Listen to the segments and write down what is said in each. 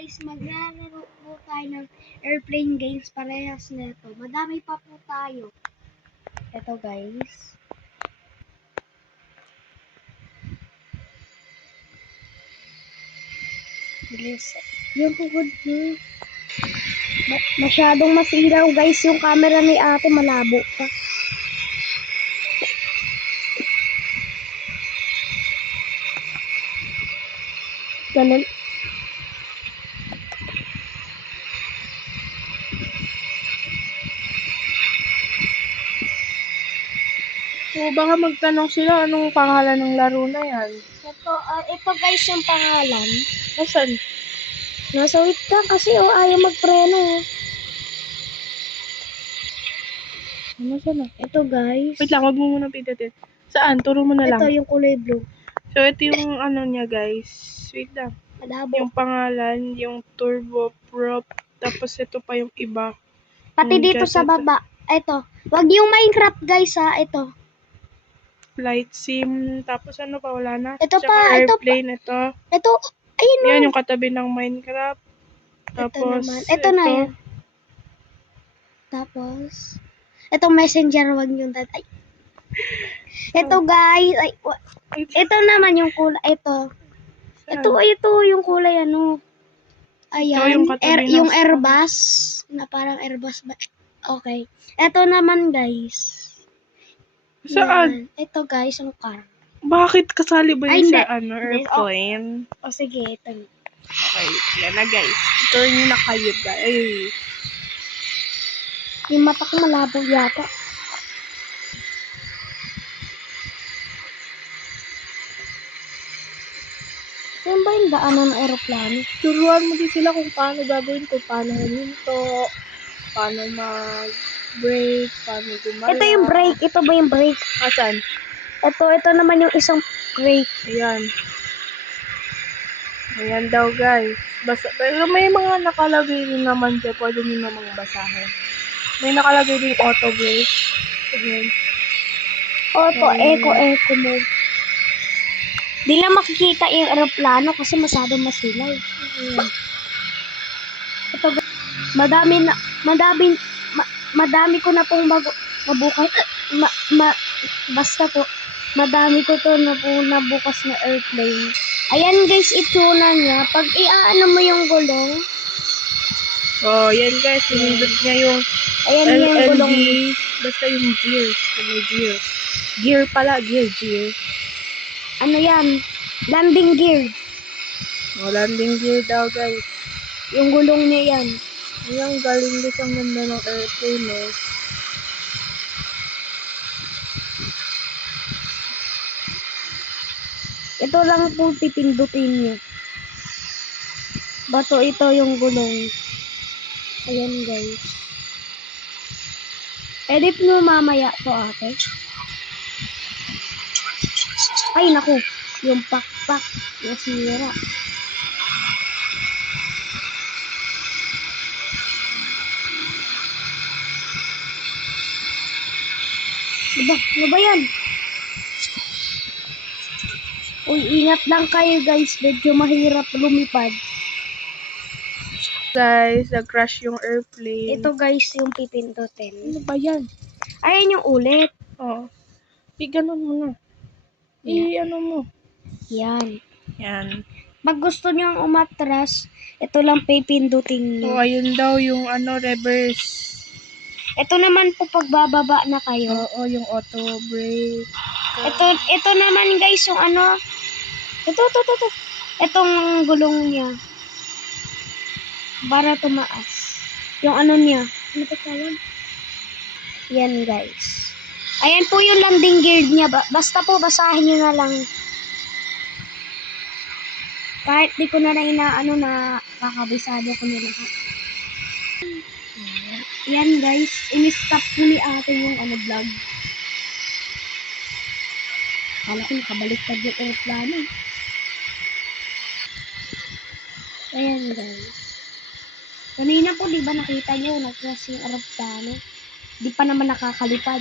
guys, maglalaro po tayo ng airplane games parehas nito. Madami pa po tayo. Ito guys. Bilis. Yung tukod niyo. Masyadong masilaw guys yung camera ni ate, malabo pa. Ganun. O baka magtanong sila anong pangalan ng laro na yan. Ito guys yung pangalan. Nasaan? Nasa wait ka kasi ayaw magpreno. Ano saan? Ito guys. Wait lang, wag mo muna pindutin. Saan? Turo mo na lang. Ito yung kulay blue. So, ito yung ano niya, guys. Wait lang. Malabo. Yung pangalan, yung Turbo Prop, tapos ito pa yung iba. Pati Yung dito Jet sa baba. Ito. Wag yung Minecraft guys ha. Ito. Flight Sim, tapos ano pa, wala na. Ito Tsaka pa, airplane, ito. Ito. Ayun Yan, yung katabi ng Minecraft. Tapos, naman. Ito na yan. Tapos, ito messenger, wag yung ay. Ito guys, ay, ito naman yung kulay, ito. Ito yung kulay ano. Ayan, yung Airbus, na parang Airbus ba? Okay. Ito naman guys. Saan? Yan. Ito guys, yung car. Bakit kasali ba yun sa Hindi. airplane? O sige, ito. Okay, yan na guys. Turn nyo na kayo guys. Yung mata ko malabo yata. Saan ba yung daanan ng aeroplano? Turuan mo din sila kung paano gagawin, kung paano huminto, paano mag-brake, paano gumala. Ito yung brake. Ito ba yung brake? Asan? Ito naman yung isang brake. Ayan. Ayan daw guys. Pero may mga nakalagay din naman dyan. Pwede nyo namang basahin. May nakalagay din auto brake. Ayan. Auto, eco mode. Di lang makikita yung aeroplano kasi masyadong masilaw. Ito, madami ko na pong mabukas. Basta po, madami ko to na po nabukas na airplane. Ayan guys, itsuna niya. Pag iaano mo yung gulong. Oh, yan guys. Pinindot niya yung Ayan yung gulong. Basta yung gear. May gear. Gear pala. Gear. Ano yan? Landing gear. Oh, landing gear daw guys. Yung gulong niya yan. Ayan, galing din ang ganda ng airplane eh. Ito lang po pipindutin niyo. Bato ito yung gulong. Ayan guys. Edit mo mamaya to ate. Ay naku. Yung pakpak. Nasira. Ano ba yan? Uy, ingat lang kayo guys. Medyo mahirap lumipad. Guys, nag-crash yung airplane. Ito guys yung pipindutin. Ano ba yan? Ayan yung ulit. Oo. I-ganon mo na. I-ano mo. Yan. Yan. Pag gusto nyo umatras, ito lang pipindutin nyo. So, ayun daw yung reverse. Ito naman po pagbababa na kayo. Oo, yung auto brake. Ito naman guys yung ano. Ito. Itong gulong niya. Para tumaas. Yung ano niya. Ano ba tawag? Yan guys. Ayan po yung landing gear niya. Basta po basahin nyo na lang. Kahit di ko na inaano na kakabisado ko na lahat. Yan guys. In-stop ko ni ate yung vlog. Kala ko nakabaliktad yung aeroplano. Ayan guys. Kanina po di ba nakita nyo nag-crash yung aeroplano? Di pa naman nakakalipad.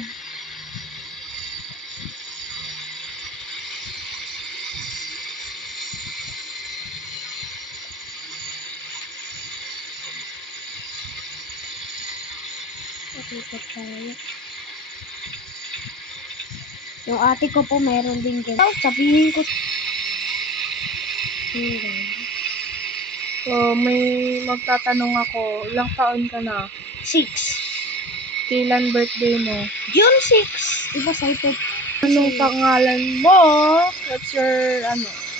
Ikot tayo. Yung ate ko po meron din ganyan. Sabihin ko. So, may magtatanong ako, ilang taon ka na? 6. Kailan birthday mo? June 6. Diba cited? Anong pangalan mo? What's your,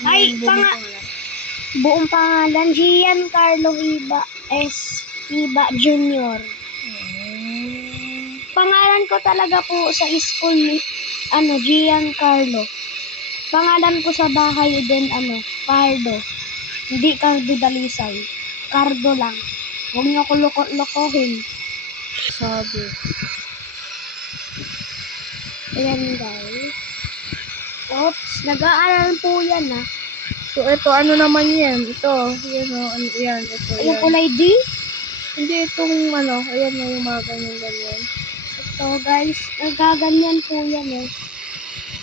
Ay, yung buong pangalan? Buong pangalan, Giancarlo Iba S. Iba Jr. Pangalan ko talaga po sa school ni, Giancarlo. Pangalan ko sa bahay din, Cardo. Hindi Cardo Dalisay. Cardo lang. Huwag niyo ko lokohin. Sabi. Ayan guys. Oops, nag-aaral po yan So, ito, ano naman yan? Ito, yan o, yan, ito, Yung yan. kulay D. Hindi itong, ayan na yung mga ganyan. Ito guys, nagaganyan po yan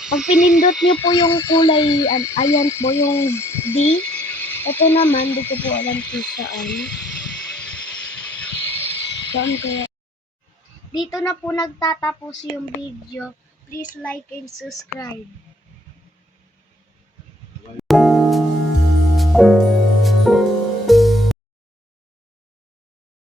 Pag pinindot niyo po yung kulay, ayan po yung D. Ito naman, di ko po alam kung saan. Saan kaya? Dito na po nagtatapos yung video. Please like and subscribe.